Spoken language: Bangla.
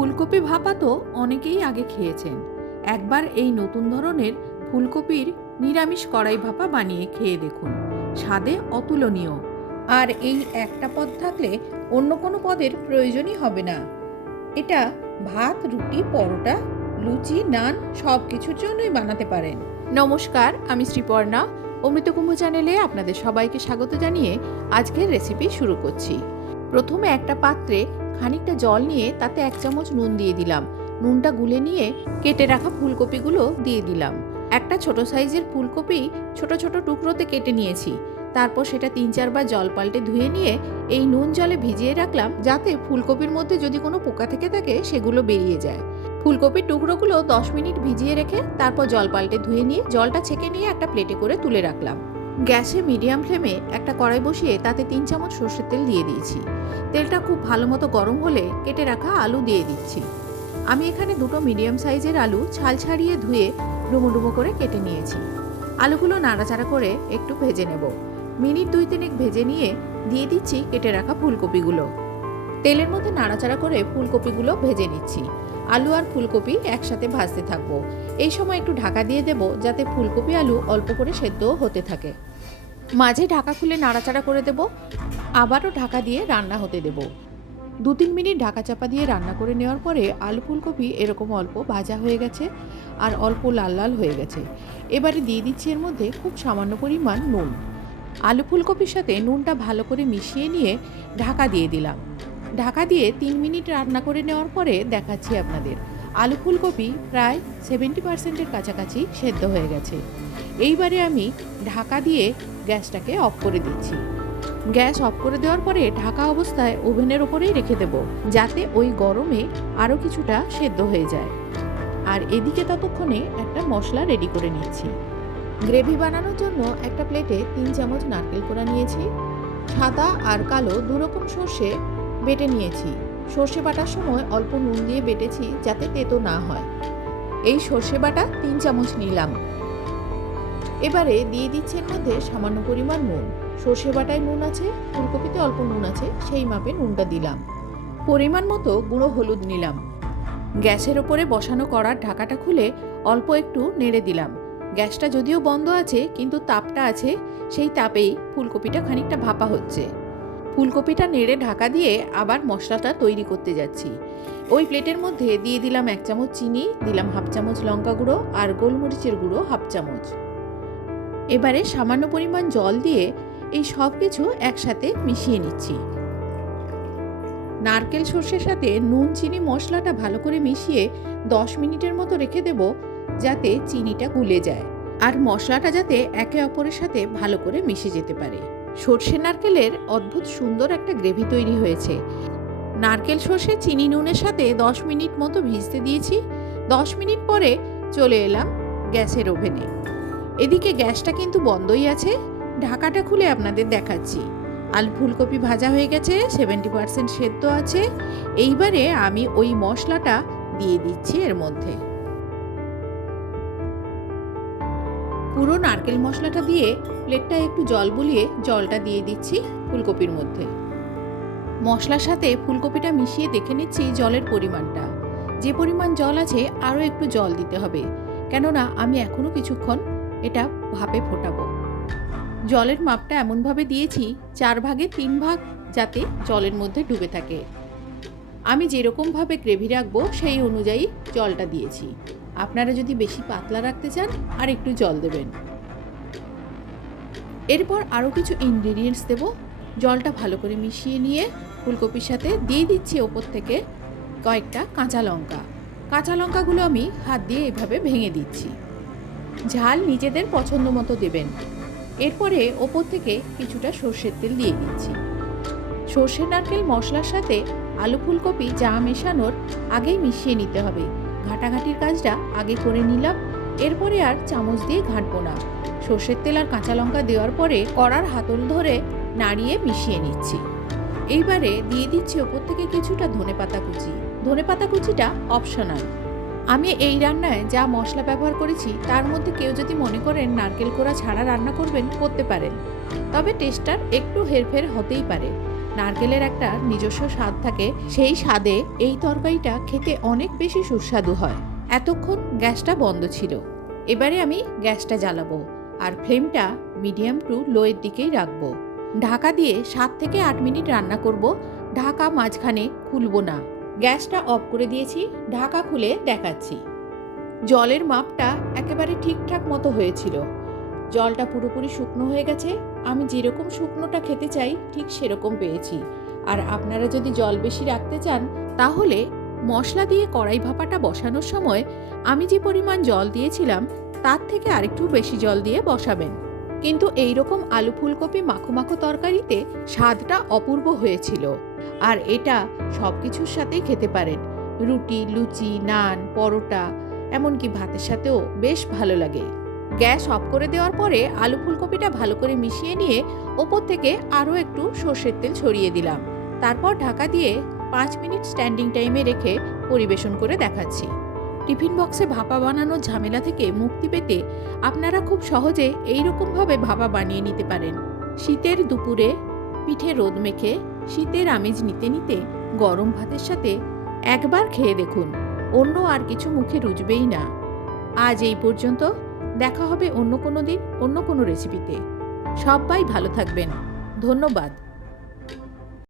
ফুলকপি ভাপা তো অনেকেই আগে খেয়েছেন। একবার এই নতুন ধরনের ফুলকপির নিরামিষ কড়াই ভাপা বানিয়ে খেয়ে দেখুন। স্বাদে অতুলনীয়। আর এই একটা পদ থাকলে অন্য কোনো পদের প্রয়োজনই হবে না। এটা ভাত, রুটি, পরোটা, লুচি, নান সব কিছুর জন্যই বানাতে পারেন। নমস্কার, আমি শ্রীপর্ণা। অমৃতকুম্ভ চ্যানেলে আপনাদের সবাইকে স্বাগত জানিয়ে আজকের রেসিপি শুরু করছি। প্রথমে একটা পাত্রে খানিকটা জল নিয়ে তাতে এক চামচ নুন দিয়ে দিলাম। নুনটা গুলে নিয়ে কেটে রাখা ফুলকপিগুলো দিয়ে দিলাম। একটা ছোট সাইজের ফুলকপি ছোট ছোট টুকরোতে কেটে নিয়েছি। তারপর সেটা তিন চারবার জল পাল্টে ধুয়ে নিয়ে এই নুন জলে ভিজিয়ে রাখলাম যাতে ফুলকপির মধ্যে যদি কোনো পোকা থেকে থাকে সেগুলো বেরিয়ে যায়। ফুলকপির টুকরোগুলো দশ মিনিট ভিজিয়ে রেখে তারপর জল পাল্টে ধুয়ে নিয়ে জলটা ছেঁকে নিয়ে একটা প্লেটে করে তুলে রাখলাম। গ্যাসে মিডিয়াম ফ্লেমে একটা কড়াই বসিয়ে তাতে তিন চামচ সর্ষের তেল দিয়ে দিয়েছি। তেলটা খুব ভালো মতো গরম হলে কেটে রাখা আলু দিয়ে দিচ্ছি। আমি এখানে দুটো মিডিয়াম সাইজের আলু ছাল ছাড়িয়ে ধুয়ে ডুমো ডুমো করে কেটে নিয়েছি। আলুগুলো নাড়াচাড়া করে একটু ভেজে নেব। মিনিট দুই তিনেক ভেজে নিয়ে দিয়ে দিচ্ছি কেটে রাখা ফুলকপিগুলো। তেলের মধ্যে নাড়াচাড়া করে ফুলকপিগুলো ভেজে নিচ্ছি। আলু আর ফুলকপি একসাথে ভাজতে থাকব। এই সময় একটু ঢাকা দিয়ে দেব যাতে ফুলকপি আলু অল্প করে সেদ্ধও হতে থাকে। মাঝে ঢাকা খুলে নাড়াচাড়া করে দেব, আবারও ঢাকা দিয়ে রান্না হতে দেব। দু তিন মিনিট ঢাকা চাপা দিয়ে রান্না করে নেওয়ার পরে আলু ফুলকপি এরকম অল্প ভাজা হয়ে গেছে আর অল্প লাল লাল হয়ে গেছে। এবারে দিয়ে দিচ্ছি এর মধ্যে খুব সামান্য পরিমাণ নুন। আলু ফুলকপির সাথে নুনটা ভালো করে মিশিয়ে নিয়ে ঢাকা দিয়ে দিলাম। ঢাকা দিয়ে তিন মিনিট রান্না করে নেওয়ার পরে দেখাচ্ছি আপনাদের। আলু ফুলকপি প্রায় সেভেন্টি পার্সেন্টের কাছাকাছি সেদ্ধ হয়ে গেছে। এইবারে আমি ঢাকা দিয়ে গ্যাসটাকে অফ করে দিচ্ছি। গ্যাস অফ করে দেওয়ার পরে ঢাকা অবস্থায় ওভেনের ওপরেই রেখে দেব, যাতে ওই গরমে আরও কিছুটা সেদ্ধ হয়ে যায়। আর এদিকে ততক্ষণে একটা মশলা রেডি করে নিচ্ছি। গ্রেভি বানানোর জন্য একটা প্লেটে তিন চামচ নারকেল কোড়া নিয়েছি, সাদা আর কালো দুরকম সর্ষে বেটে নিয়েছি। সর্ষে বাটার সময় অল্প নুন দিয়ে বেটেছি যাতে তেতো না হয়। এই সর্ষে বাটা তিন চামচ নিলাম। এবারে দিয়ে দিচ্ছি মধ্যে সামান্য পরিমাণ নুন। সর্ষে বাটায় নুন আছে, ফুলকপিতে অল্প নুন আছে, সেই মাপে নুনটা দিলাম। পরিমাণ মতো গুঁড়ো হলুদ নিলাম। গ্যাসের ওপরে বসানো করার ঢাকাটা খুলে অল্প একটু নেড়ে দিলাম। গ্যাসটা যদিও বন্ধ আছে, কিন্তু তাপটা আছে, সেই তাপেই ফুলকপিটা খানিকটা ভাপা হচ্ছে। ফুলকপিটা নেড়ে ঢাকা দিয়ে আবার মশলাটা তৈরি করতে যাচ্ছি। ওই প্লেটের মধ্যে দিয়ে দিলাম এক চামচ চিনি, দিলাম হাফ চামচ লঙ্কা গুঁড়ো আর গোলমরিচের গুঁড়ো হাফ চামচ। এবারে সামান্য পরিমাণ জল দিয়ে এই সব কিছু একসাথে মিশিয়ে নিচ্ছি। নারকেল সর্ষের সাথে নুন, চিনি, মশলাটা ভালো করে মিশিয়ে দশ মিনিটের মতো রেখে দেব যাতে চিনিটা গুলে যায়। আর মশলাটা যাতে একে অপরের সাথে ভালো করে মিশে যেতে পারে। সর্ষে নারকেলের অদ্ভুত সুন্দর একটা গ্রেভি তৈরি হয়েছে। নারকেল সর্ষে, চিনি, নুনের সাথে দশ মিনিট মতো ভিজতে দিয়েছি। দশ মিনিট পরে চলে এলাম গ্যাসের ওভেনে। এদিকে গ্যাসটা কিন্তু বন্ধই আছে। ঢাকাটা খুলে আপনাদের দেখাচ্ছি। আলু ফুলকপি ভাজা হয়ে গেছে, সেভেন্টি পার্সেন্ট সেদ্ধ আছে। এইবারে আমি ওই মশলাটা দিয়ে দিচ্ছি এর মধ্যে। পুরো নারকেল মশলাটা দিয়ে প্লেটটা একটু জল বুলিয়ে জলটা দিয়ে দিচ্ছি ফুলকপির মধ্যে। মশলার সাথে ফুলকপিটা মিশিয়ে দেখে নিচ্ছি জলের পরিমাণটা। যে পরিমাণ জল আছে আরও একটু জল দিতে হবে। কেননা আমি এখনও কিছুক্ষণ এটা ভাপে ফোটাবো। জলের মাপটা এমনভাবে দিয়েছি, চার ভাগে তিন ভাগ যাতে জলের মধ্যে ডুবে থাকে। আমি যেরকমভাবে গ্রেভি রাখব সেই অনুযায়ী জলটা দিয়েছি। আপনারা যদি বেশি পাতলা রাখতে চান আর একটু জল দেবেন। এরপর আরও কিছু ইনগ্রিডিয়েন্টস দেব। জলটা ভালো করে মিশিয়ে নিয়ে ফুলকপির সাথে দিয়ে দিচ্ছি ওপর থেকে কয়েকটা কাঁচা লঙ্কা। কাঁচা লঙ্কাগুলো আমি হাত দিয়ে এভাবে ভেঙে দিচ্ছি। ঝাল নিজেদের পছন্দ মতো দেবেন। এরপরে ওপর থেকে কিছুটা সর্ষের তেল দিয়ে দিচ্ছি। সর্ষে নারকেল মশলার সাথে আলু ফুলকপি চা মেশানোর আগেই মিশিয়ে নিতে হবে। ঘাটাঘাটির কাজটা আগে করে নিলাম। এরপরে আর চামচ দিয়ে ঘাঁটবো না। সর্ষের তেল আর কাঁচা লঙ্কা দেওয়ার পরে কড়ার হাতল ধরে নাড়িয়ে মিশিয়ে নিচ্ছি। এইবারে দিয়ে দিচ্ছি ওপর থেকে কিছুটা ধনেপাতা কুচি। ধনেপাতা কুচিটা অপশনাল আমি এই রান্নায় যা মশলা ব্যবহার করেছি, তার মধ্যে কেউ যদি মনে করেন নারকেল কোড়া ছাড়া রান্না করবেন, করতে পারেন। তবে টেস্টটার একটু হেরফের হতেই পারে। নারকেলের একটা নিজস্ব স্বাদ থাকে, সেই স্বাদে এই তরকারিটা খেতে অনেক বেশি সুস্বাদু হয়। এতক্ষণ গ্যাসটা বন্ধ ছিল। এবারে আমি গ্যাসটা জ্বালাবো। আর ফ্লেমটা মিডিয়াম টু লোয়ের দিকেই রাখব। ঢাকা দিয়ে সাত থেকে আট মিনিট রান্না করব। ঢাকা মাঝখানে খুলবো না। গ্যাসটা অফ করে দিয়েছি, ঢাকা খুলে দেখাচ্ছি। জলের মাপটা একেবারে ঠিকঠাক মতো হয়েছিল। জলটা পুরোপুরি শুকনো হয়ে গেছে। আমি যেরকম শুকনোটা খেতে চাই, ঠিক সেরকম পেয়েছি। আর আপনারা যদি জল বেশি রাখতে চান, তাহলে মশলা দিয়ে কড়াই ভাপাটা বসানোর সময় আমি যে পরিমাণ জল দিয়েছিলাম, তার থেকে আরেকটু বেশি জল দিয়ে বসাবেন। কিন্তু এই রকম আলু ফুলকপি মাখো মাখো তরকারিতে স্বাদটা অপূর্ব হয়েছিল। আর এটা সব কিছুর সাথেই খেতে পারেন। রুটি, লুচি, নান, পরোটা, এমনকি ভাতের সাথেও বেশ ভালো লাগে। গ্যাস অফ করে দেওয়ার পরে আলু ফুলকপিটা ভালো করে মিশিয়ে নিয়ে ওপর থেকে আরও একটু সর্ষের তেল ছড়িয়ে দিলাম। তারপর ঢাকা দিয়ে পাঁচ মিনিট স্ট্যান্ডিং টাইমে রেখে পরিবেশন করে দেখাচ্ছি। টিফিন বক্সে ভাপা বানানোর ঝামেলা থেকে মুক্তি পেতে আপনারা খুব সহজে এই রকমভাবে ভাপা বানিয়ে নিতে পারেন। শীতের দুপুরে পিঠে রোদ মেখে শীতের আমেজ নিতে নিতে গরম ভাতের সাথে একবার খেয়ে দেখুন, অন্য আর কিছু মুখে রুজবেই না। আজ এই পর্যন্ত, দেখা হবে অন্য কোনো দিন, অন্য কোনো রেসিপিতে সবাই ভালো থাকবেন। ধন্যবাদ।